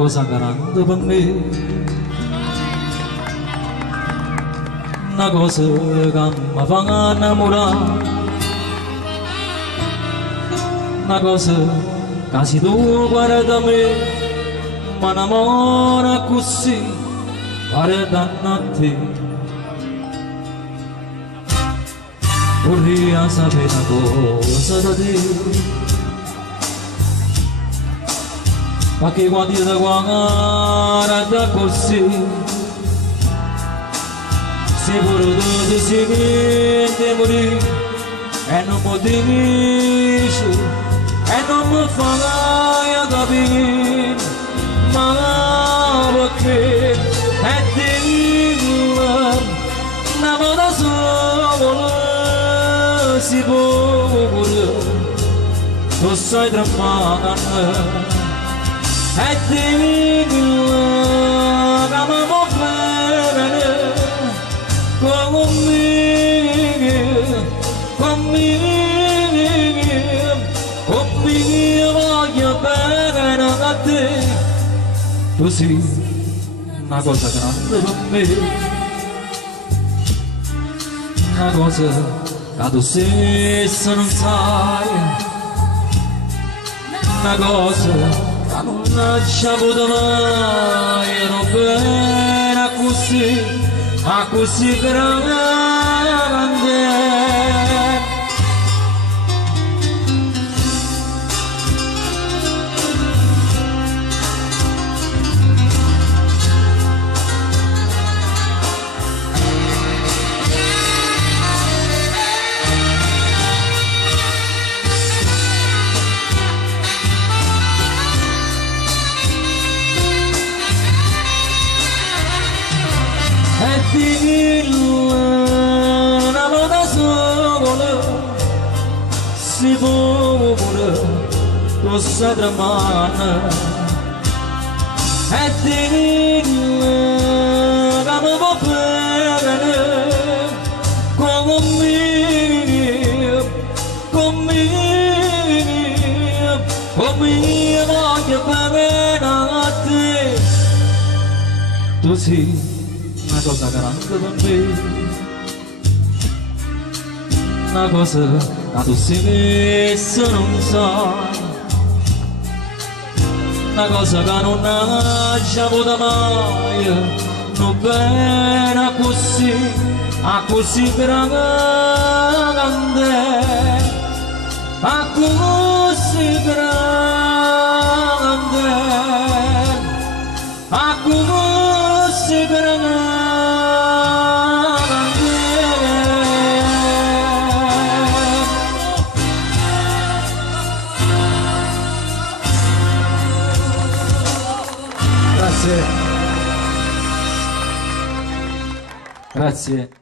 cosa grande per me, una cosa che mi fa innamorare, una cosa che se tu guarda me, mi innamora così, guardando a te. Vorrei sapere una cosa da te, perché quando ti guarda così, se pure tu ti senti morire e non mi dici e non mi fai capire, ma perché è dirla una volta sola si può pure, tu sai tremare e dirla che mi può bene conmigo voglio bene a te. Tu sei una cosa grande per me, una cosa che tu stesso non sai, una cosa che non lascia potuto mai, ero bene così grande. E dirla una volta sola si può pure, tu sai tremare e dirla che mi può bene conmigo voglio bene a te. Tu sei una cosa grande per me, una cosa che tu stesso non sai, una cosa che non lascia potuto mai, non bene così grande, così grande, così grande. Grazie.